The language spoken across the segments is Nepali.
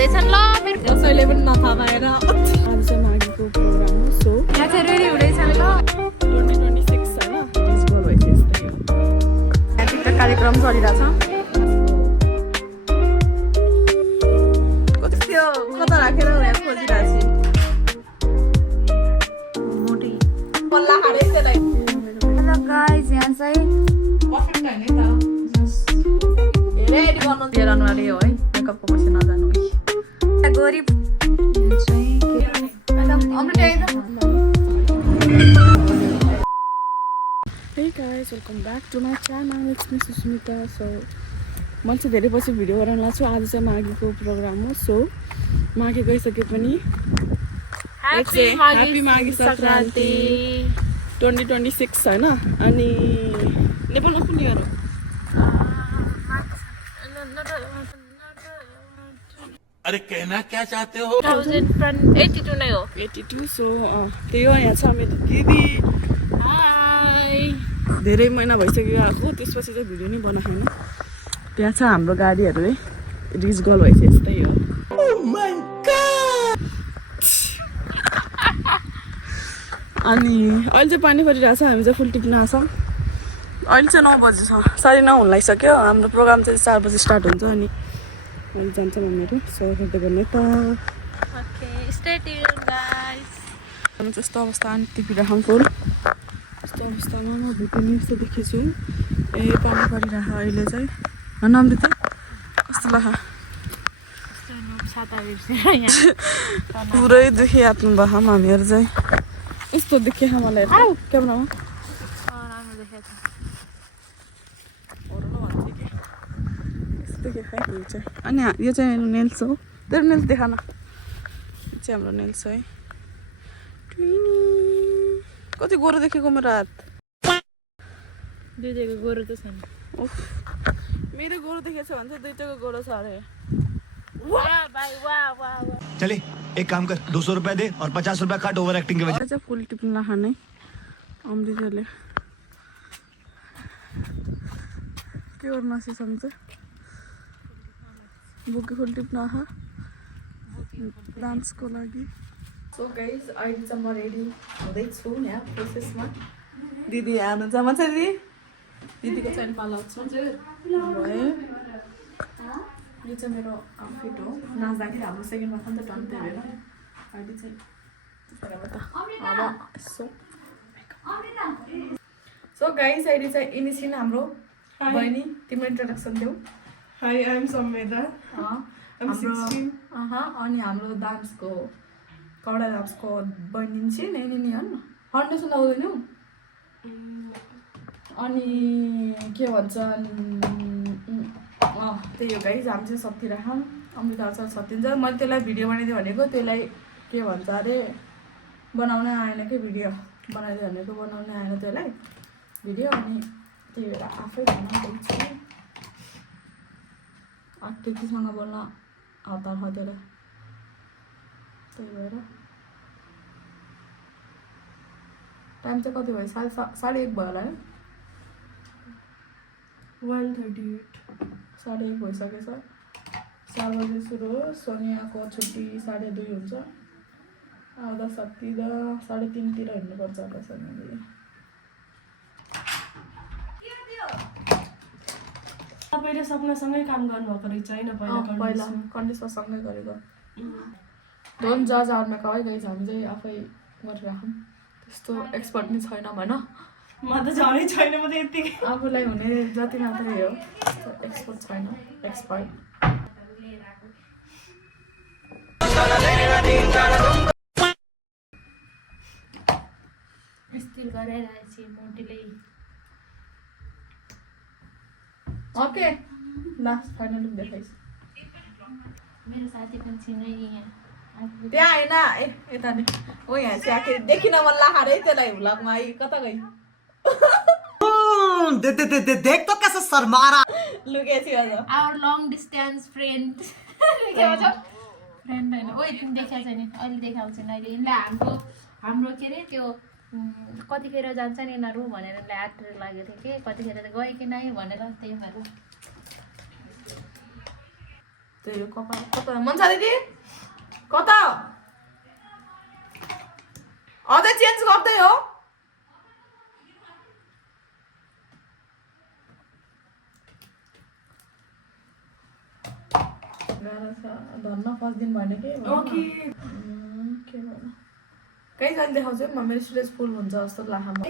हुँदैछन् ल मेरो कसैले पनि नथाहा पाएर आज चाहिँ माघीको प्रोग्राम हो सो यहाँ चाहिँ रेडी हुँदैछन् ल 2026 हैन डिस्को भइसक्यो यस्तै यहाँ कार्यक्रम चलिरहेछ कति त्यो कता राखेर यहाँ खोजिरहेको छु मोटी बल्ला खाडे त्यसलाई हेलो गाइस यहाँ चाहिँ पर्फेक्ट हैन त रेडी गर्नु हेरन वाली हो है मेकअपको मसिन नजानु है गोरी चाहिँ Hey guys, welcome back to my channel. It's me Susmita. So, मैले चाहिँ धेरै पछि भिडियो गर्न लाग्छु आज चाहिँ माघीको प्रोग्राम हो सो माघी गइसके पनि ह्यापी माघी संक्रान्ति 2026 हैन अनि नेपालमा कुन इयर हो अरे कहना क्या चाहते हो 2082 नै हो 82 सो त्यही हो यहाँ छ मेरो दिदी हाई धेरै महिना भइसक्यो आएको त्यसपछि चाहिँ भिडियो नै बनाएको छैन त्यहाँ छ हाम्रो गाडीहरू है रिच गर्ल भएपछि यस्तै हो अनि अहिले चाहिँ पानी परिरहेको छ हामी चाहिँ फुल टिप्न आछौँ अहिले चाहिँ 9 बजी छ 9:30 हुन लागिसक्यो हाम्रो प्रोग्राम चाहिँ 4 बजी स्टार्ट हुन्छ अनि अहिले जान्छ मम्मीहरू सो हेर्दै गर्नु त ओके स्टे ट्युन गाइस हामी चाहिँ यस्तो अवस्था अनि टिपिराखौँ फुल यस्तो अवस्थामा म भुटिनी जस्तो देखेछु ए पानी परिरहेको अहिले चाहिँ अमृता कस्तो लाग्यो पुरै दुखिहाल्नु भयो हामीहरू चाहिँ यस्तो देखियो मलाई क्यामेरामा अनि यो चाहिँ नेल्स हो तेरो नेल्स देखान यो चाहिँ हाम्रो नेल्स है कति गोरो देखेको मेरो हात दुईटैको गोरो त छैन उफ मेरो गोरो देखेको छ भने चाहिँ दुईटैको गोरो छ अरे चले एक काम कर 200 रुपए दे और 50 रुपए काट ओवर एक्टिंग के वजह चाहिँ फुल टिप्न लाखाने अमृतले के गर्नु आँसिसम्म चाहिँ बुके फुल टिप्न आहा डान्सको लागि सो गाइज अहिले चाहिँ म रेडी हुँदैछु यहाँ प्रोसेसमा दिदी यहाँ हुनुहुन्छ म चाहिँ दिदीको चाहिँ पालो छु भयो यो चाहिँ मेरो आउटफिट हो नाच्दाखेरि हाम्रो सेकेन्डमा पनि त टन त्यही भएर अहिले चाहिँ अब सो गाइस अहिले चाहिँ इनिसिन हाम्रो बहिनी तिम्रो इन्ट्रोडक्सन देऊ Hi, I'm Samveda. I'm 16. अनि हाम्रो डान्सको कौडा डान्सको बहिनी चाहिँ नैनी हो नि फाउन्डेसन लगाउँदैनौ अनि के भन्छ त्यही हो गाइस हामी चाहिँ सत्तिर खाऊँ अमृत चाहिँ सत्तिन्छ मैले त्यसलाई भिडियो बनाइदिएँ भनेको त्यसलाई के भन्छ अरे बनाउनै आएन कि भिडियो बनाइदियो भनेको बनाउनै आएन त्यसलाई भिडियो अनि त्यही भएर आफै बनाउँदैछु त्यतिसँग बोल्न हतार त्यसलाई त्यही भएर टाइम चाहिँ कति भयो 1:30 भयो होला है 1:38. 1:30 भइसकेछ 4 बजी सुरु हो सोनियाको छुट्टी 2:30 हुन्छ आउँदा सक्दिँदा 3:30 तिर हिँड्नुपर्छ होला सोनियाले तपाईले सपनासँगै काम गर्नुभएको रहेछ हैन पहिला कन्डिसमा सँगै गरेको डोन्ट जज आवर मेकअप है गाइस हामी चाहिँ आफै गरिराखौँ त्यस्तो एक्सपर्ट नै छैन भन म त झनै छैन म त यतिकै आफूलाई हुने जति मात्रै हो त्यस्तो एक्सपर्ट छैन एक्सपर्ट स्टिल गरिरहेछ मोटीले ओके लास्ट फाइनल लुक देखाइस मेरो साथी पनि छिनै यहाँ त्यहाँ होइन ए यता नि ओ यहाँ चाहिँ आखिर देखिन मन लाग्यो अरे त्यसलाई भ्लगमा आई कता गई देख तो कैसे शर्मा रहा लुकेছি आज our long distance friend friend होइन ओइ तिमी देखाएको छैन अहिले देखाउँछ नि अहिले यिनीलाई हाम्रो के अरे त्यो कतिखेर जान्छ नि यिनीहरू भनेर आँटेर लागेको थियो कि कतिखेर त गयो कि नै भनेर त्यही भएर त्यही हो कपाल कता मन्सा दिदी कता अझै चेन्ज गर्दै हो गाह्रो छ धन्न फर्स्ट दिन भने के भन गाइस अहिले देखाउँछु म मेरो स्टेज फुल हुन्छ जस्तो लाग्छ म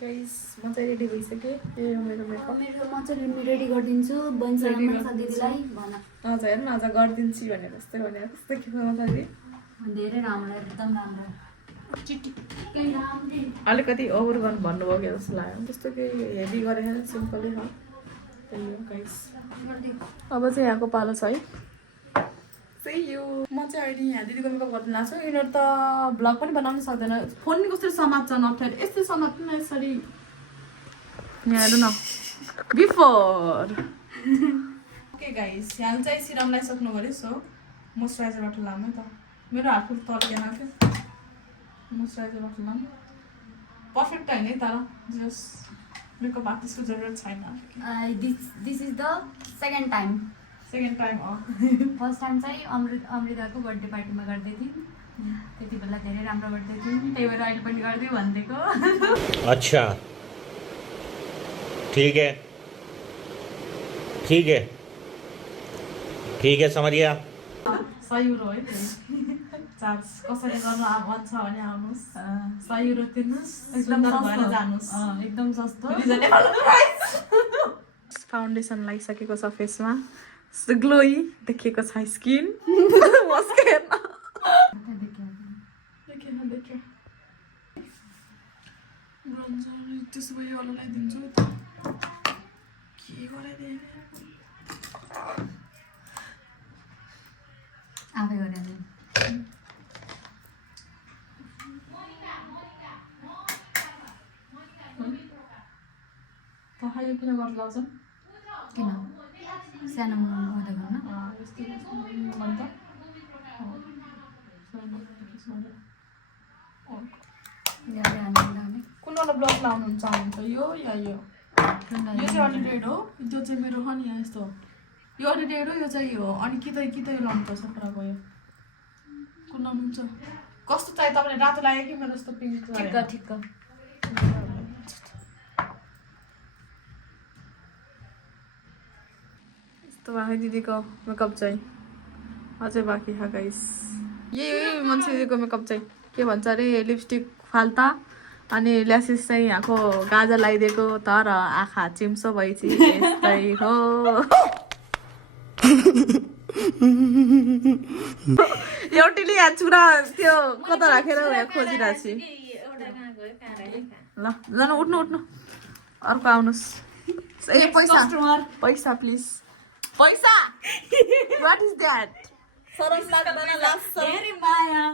गाइस म चाहिँ रेडी भइसकेँ ए मेरो मेकअप म चाहिँ रेडी गरिदिन्छु बन्सा दिदीलाई भन आज हेर्नु आज गरिदिन्छु भनेर जस्तै भनेर कस्तो खिच्न दिदी धेरै राम्रो एकदम राम्रो चिटिक्कै राम्रो अलिकति ओभर गर्नु भन्नुभयो क्या जस्तो लाग्यो त्यस्तो केही हेभी गरेर सिम्पलै छ त्यही हो गाइस अब चाहिँ यहाँको पालो छ है त्यही हो म चाहिँ अहिले यहाँ दिदीको मेकअप गर्दैन लाग्छु यिनीहरू त भ्लग पनि बनाउन सक्दैन फोन कसरी समात्छन् अप्ठ्यारो यस्तै समात्नु यसरी यहाँ हेर्नु न बिफोर ओके गाइस यहाँ चाहिँ सिरम लगाइसक्नु पऱ्यो सो मोइस्चराइजरबाट लाम है त मेरो हात फुल तर्किएन क्या मोइस्चराइजरबाट लाम पर्फेक्ट होइन है तर जस मेकअप आर्टिस्टको जरुरत छैन this is the second time first time चाहिँ अमृताको बर्थडे पार्टीमा गर्दै थियौँ त्यति बेला धेरै राम्रो गर्दै थियौँ त्यही भएर अहिले पनि गरिदिउँ भनिदिएको अच्छा ठीक है ठीक है ठीक है समझ गया €100 है चार्ज कसैले गर्नु मन छ भने आउनुहोस् €100 तिर्नुहोस् एकदम भएर जानुहोस् एकदम सस्तो फाउन्डेसन लगाइसकेको छ फेसमा ग्लोई देखिएको छ स्किन त्यसो भए यो लगाइदिन्छु के गराइदिए आफै गरेर यो किन गर्नु लाग्छ किन सानो हुँदै गर्न कुनवाला ब्लग लाउनु चाहनुहुन्छ यो या यो चाहिँ अलि रेड हो त्यो चाहिँ मेरो हो नि यहाँ यस्तो यो अलि रेड हो यो चाहिँ हो अनि कि त यो लाउनुपर्छ कुरा भयो कुन लाउनुहुन्छ कस्तो चाहियो तपाईँले रातो लाग्यो कि मेरो जस्तो पिङ्क ठिक्क यस्तो भएको दिदीको मेकअप चाहिँ अझै बाँकी छ गाइस यही मान्छे दिदीको मेकअप चाहिँ के भन्छ अरे लिपस्टिक फाल्टा अनि ल्यासेस चाहिँ यहाँको गाजर लगाइदिएको तर आँखा चिम्सो भएपछि यस्तै हो एउटीले यहाँ चुरा त्यो कता राखेर खोजिरहेको छु ल जानु उठ्नु उठ्नु अर्को आउनुहोस् ए पैसा पैसा प्लिज पैसा वाट इज द्याट सरम लाग्दैन लास्ट धेरै माया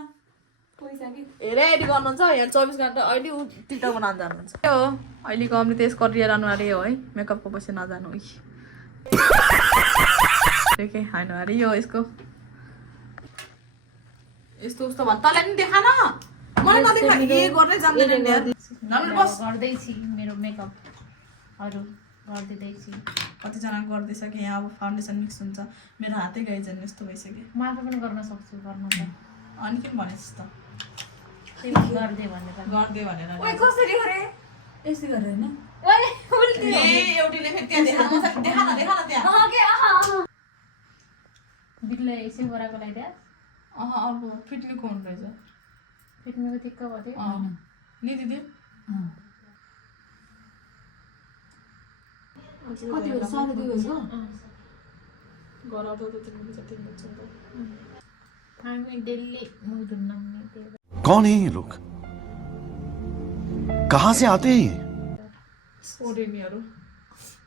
पैसा कि हेरे एडी गर्नुहुन्छ यहाँ 24 घन्टा अहिले ऊ टिकटक बनाउन जानुहुन्छ त्यो हो अहिलेको अमृत यस करियर अनुहारै हो है मेकअपको पैसा नजानु के होइन अरे यो यसको यस्तो उस्तो भन् तँलाई पनि देखा न मलाई नदेखा ए गर्दै जान्दैन गर्दैछु मेरो मेकअपहरू गरिदिँदैछु कतिजना गर्दैछ कि यहाँ अब फाउन्डेसन मिक्स हुन्छ मेरो हातै गइजन यस्तो भइसक्यो म आफै पनि गर्न सक्छु गर्नु त अनि के भनेस् त तिमी गर्दै भनेर गर्दै भनेर ओइ कसरी गरे यस्तै गरे हैन ओइ उल्टी ए एउटीले फेरि त्यहाँ देखा न त्यहाँ के आहा बिलले एकछिन बराको लगाइदिए अब फिट्नेको हुनु रहेछ फिट्नेको ठिक्क भयो नि दिदी कति हो 2.5 हो गराउँदा त 3 मिनट हामी डेली मुख धुन्न हुने कौन है ये लोग कहाँ से आते हैं ये ओरेनीहरू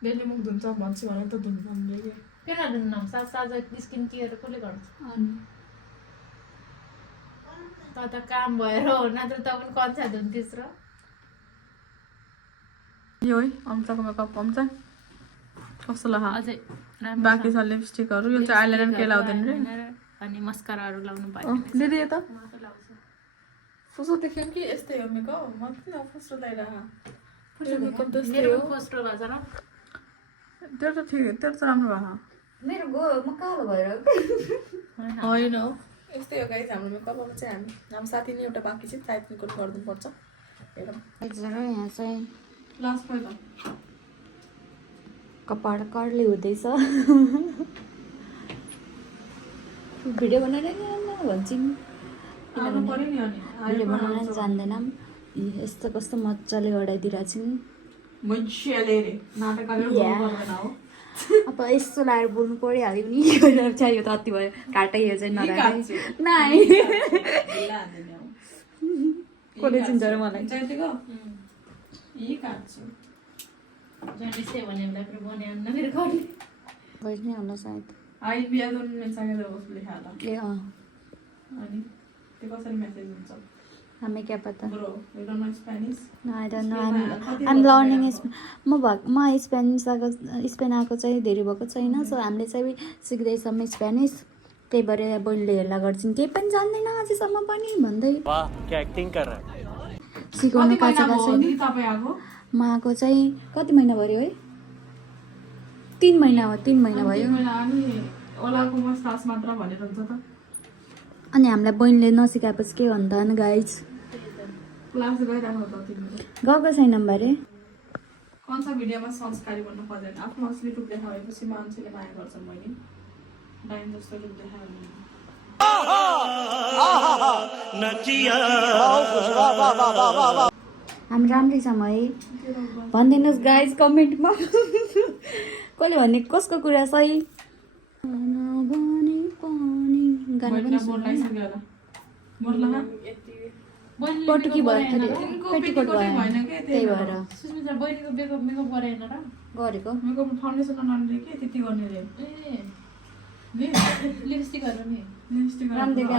डेली मुख धुन्छ भन्छु भने त धुनु भन्ने कि किन धुन्न साझा स्किन केयर कसले गर्छ त काम भएर हो नत्र त पनि कन्छा धुन्थिस् र यो है अम्चाको मेकअप अम्चा कस्तो लाग्यो अझै बाँकी छ लिपस्टिकहरू यो चाहिँ आइलाइनर के लाउँदैन रे अनि मस्काराहरू लाउनु पायो दिदी यता फुसो देख्यौँ कि यस्तै हो मेकअप म किन फुसो लगाइरह मेकअप त्यस्तै हो मेरो फस्टो भन्छ र त्यो त ठिक त्यो त राम्रो भयो मेरो म कालो भएर होइन हो यस्तै हो गाइस हाम्रो मेकअप अब चाहिँ हाम्रो साथी नै एउटा बाँकी चाहिँ टाइप निकोल गर्नुपर्छ हेरौँ यहाँ चाहिँ लास्ट पहिला कपाल कर्ली हुँदैछ भिडियो बनाएर भन्छौँ आउनु पर्यो नि अनि भिडियो बनाउन जान्दैनौँ यस्तो कस्तो मजाले गराइदिरहेको छिन् मन्छेले रे नाटक गरेर बोल्नु पर्दैन हो अब यस्तो लगाएर बोल्नु परिहाल्यो नि चाहियो त अति भयो काटै यो चाहिँ नराखे नाइ कसले चिन्छ र मलाई चाहिएको यही काट्छु जनिसै भने मलाई बनाउन मेरो कति बस्नै होला सायद आई बिहा गर्नु मेसेज उसले खाला ए अँ अनि त्यो कसरी मेसेज हुन्छ हमें क्या पता bro you don't know Spanish I don't know. I'm learning म स्पेन आएको चाहिँ धेरै भएको छैन सो हामीले चाहिँ सिक्दैछौँ स्पेनिस त्यही भएर बहिनीले हेर्ला गर्छन् केही पनि जान्दैन अझैसम्म पनि भन्दै सिकाउनु पाएको छैन तपाईँ आएको म आएको चाहिँ कति महिना भयो है 3 महिना हो 3 महिना भयो अनि ओलाको मस्तास मात्र भनेर हुन्छ त अनि हामीलाई बहिनीले नसिकाएपछि के भन्दा गाइज क्लास गइराख्नु त तिमीले गएको छैन बारे कौन सा भिडियोमा संस्कारी बन्न खोज्दैन आफ्नो असली रूप देखाएपछि मान्छेले माया गर्छन् मैले डाइन जस्तो रूप देखायो हामी राम्रै छौँ है भनिदिनुहोस् गाइज कमेन्टमा कसले भन्ने कसको कुरा सही पटुकी भयो पेटीकोट भयो त्यही भएर सुस्मिता बहिनीको मेकअप गराएन र गरेको मेकअप फाउन्डेसन नलाउने के त्यति गर्ने रे ए लिपस्टिकहरू नि लिपस्टिक राम्रो देखा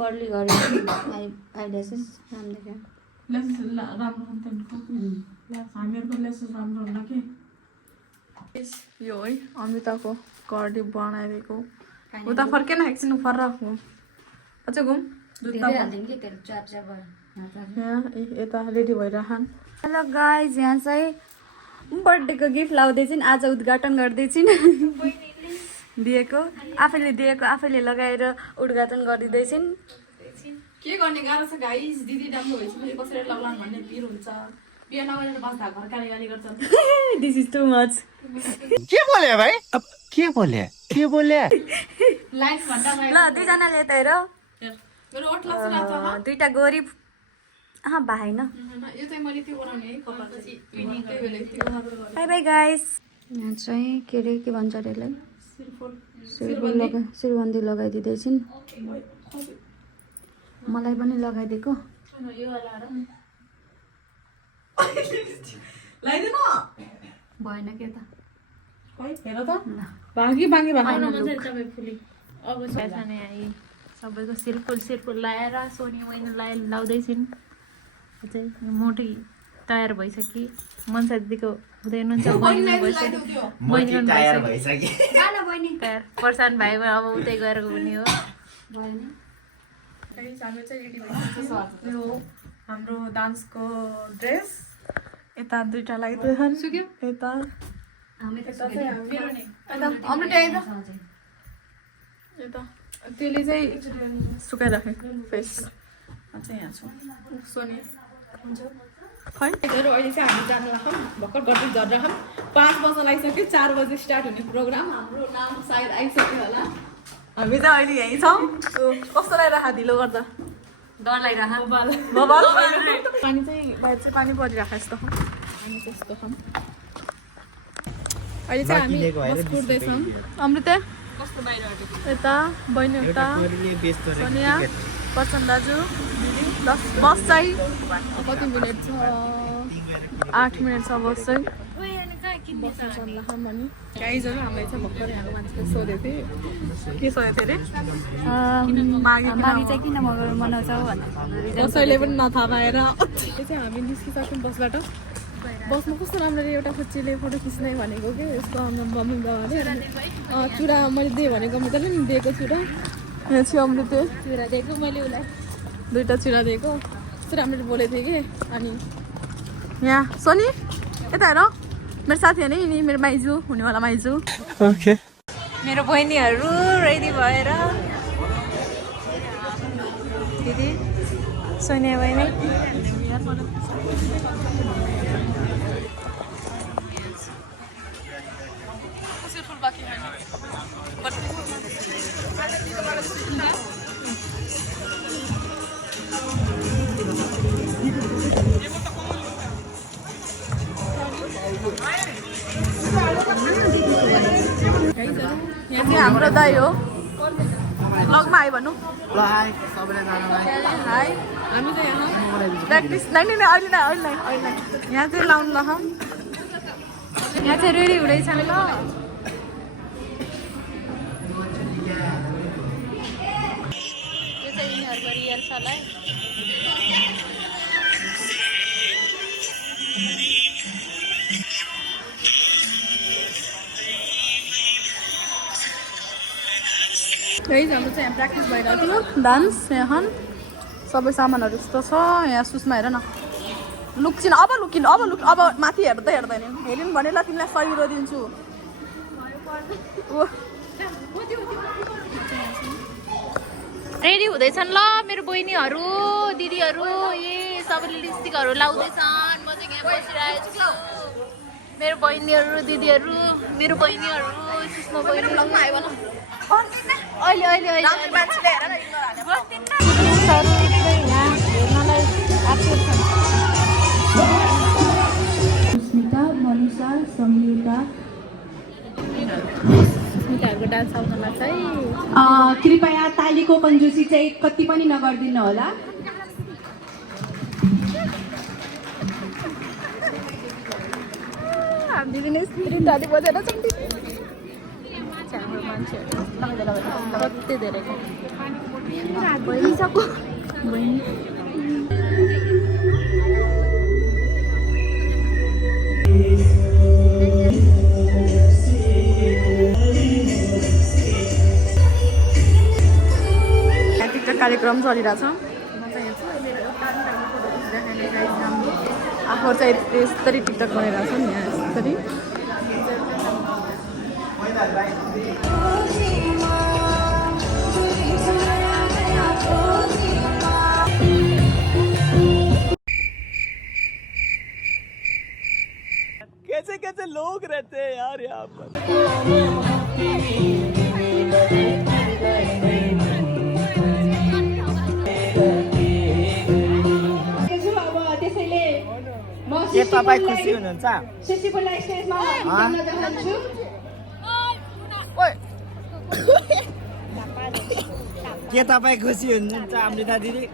कर्ली गरेको आइल्यासेस राम्रो देखा लेसेस राम्रो हुन्छ नि हामीहरूको लेसेस राम्रो हुन्न के यो है अमृताको कर्ली बनाइदिएको उता फर्केन एकछिन फर्क हो अझै घुम यता रेडी भइरहन् हेलो गाइज यहाँ चाहिँ बर्थडेको गिफ्ट लाउँदैछन् आज उद्घाटन गर्दैछन् दिएको आफैले लगाएर उद्घाटन गरिदिँदैछन् के गर्ने गाह्रो छ गाइस दिदी राम्रो भएपछि कसरी लगाउला भन्ने भिड हुन्छ बिहा नगरेर बस्दा घर गाली गर्छन् दिस इज टु मच क्या बोले भाई अब क्या बोले लाइन भन्दा ल दुईजनाले यता हेर मेरो ओठ लाग्छ दुईटा गरिब भाइन यो चाहिँ मैले त्यो बनाउने है कपाल बाई बाई गाइस यहाँ चाहिँ के अरे के भन्छ अरे यसलाई शिरबन्दी लगाइदिँदैछन् मलाई पनि लगाइदिएको लगाइदिनु भएन के त हेर त बाँकी तपाईँ फुली अब साने आई सबैको सिरफुल लाएर सोनी महिना लाउँदैछन् अझै मोटी तयार भइसक्यो मनसा दिदीको हुँदै हुनुहुन्छ तयार पर्सान भाइ अब उतै गएर हुने हो हाम्रो डान्सको ड्रेस यता दुईटा लगाइदिएछन् यता यता त्यसले चाहिँ सुकाइराखेँ फेस चाहिँ यहाँ छु सोनी खै अहिले चाहिँ हामी जानु राखौँ भर्खर गर्दै झर्राखौँ 5 बज्न लागिसक्यो 4 बजी स्टार्ट हुने प्रोग्राम हाम्रो नाम सायद आइसक्यो होला हामी चाहिँ अहिले यहीँ छौँ कस्तो लागिरहेको ढिलो गर्दा डर लागिरहेको बबाल पानी चाहिँ बाहिर चाहिँ पानी परिरहेको यस्तो हामी त्यस्तो छौँ अहिले चाहिँ हामी बस कुर्दैछौँ अमृता यता बहिनी उता सोनिया प्रचण्ड दाजु बस चाहिँ कति मिनट छ 8 मिनट छ बस चाहिँ गाइजहरू हामीलाई चाहिँ भर्खर यहाँको मान्छेले सोधेको थिएँ के सोधेको थिएँ अरे माघी चाहिँ किन मनाउँछौ भन्दा कसैले पनि नथाहा पाएर चाहिँ हामी निस्किसक्यौँ बसबाट बसमा कस्तो राम्रो एउटा खुच्चीले फोटो खिच्ने भनेको के यसको मम्मी बाबाले चुरा मैले दिएँ भनेको अमृतले नि दिएको चुरा यहाँ छु अमृत चुरा दिएको मैले उसलाई 2टा चुरा दिएको कस्तो राम्ररी बोलेको थिएँ कि अनि यहाँ सोनी यता हेर मेरो साथी होइन नि मेरो माइजू हुनेवाला माइजू मेरो बहिनीहरू रेडी भएर दिदी सोनिया बहिनी यहाँ चाहिँ हाम्रो दाइ हो लगमा आयो भनौँ हाई हामी चाहिँ यहाँ प्र्याक्टिस अहिले यहाँ चाहिँ लाउनु ल यहाँ चाहिँ रेडी हुँदैछन् ल यो चाहिँ यिनीहरूको रिहर्सल है त्यही हाम्रो चाहिँ यहाँ प्र्याक्टिस भइरहेको थियो डान्स यहाँ सबै सामानहरू यस्तो छ यहाँ सुसमा हेर न लुक्छिन अब माथि हेर्दैन हेरिन् भने ल तिमीलाई सहिरो दिन्छु रेडी हुँदैछन् ल मेरो बहिनीहरू दिदीहरू ए सबैले लिपस्टिकहरू लाउँदैछन् म चाहिँ यहाँ बसिरहेको छु मेरो बहिनीहरू दिदीहरू मेरो बहिनीहरू सुषमा बहिनी लगमा आयो भन अहिले अहिले अहिले मान्छेले हेर न स्मिता मनिषा संयुक्ता स्मिताहरूको डान्स आउनलाई चाहिँ कृपया तालीको कन्जुसी चाहिँ कति पनि नगरिदिनु होला हामीले नै ताली बजेर हाम्रो मान्छेहरू कति धेरै टिकटक कार्यक्रम चलिरहेछ आफूहरू चाहिँ यसरी टिकटक बनाइरहेछ नि यहाँ यसरी कैसे कैसे लोग रहते हैं यार यहाँ पर के तपाईँ खुसी हुनुहुन्छ के तपाईँ खुसी हुनुहुन्छ अमृता दिदी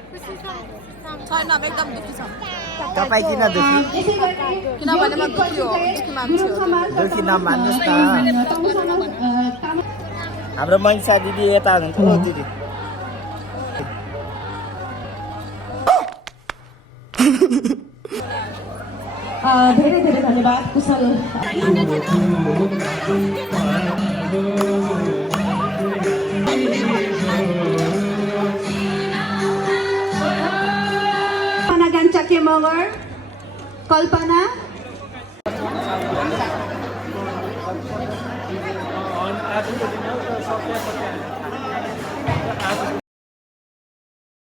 छैन एकदम दुःखी छ तपाईँ किन दुःखी किनभने म दुःखी हो दुःखी मान्छे हो दुःखी नमान्नुहोस् न हाम्रो मनिषा दिदी यता हुनुहुन्छ हो दिदी धेरै धेरै धन्यवाद कुशल गान्चाके मगर कल्पना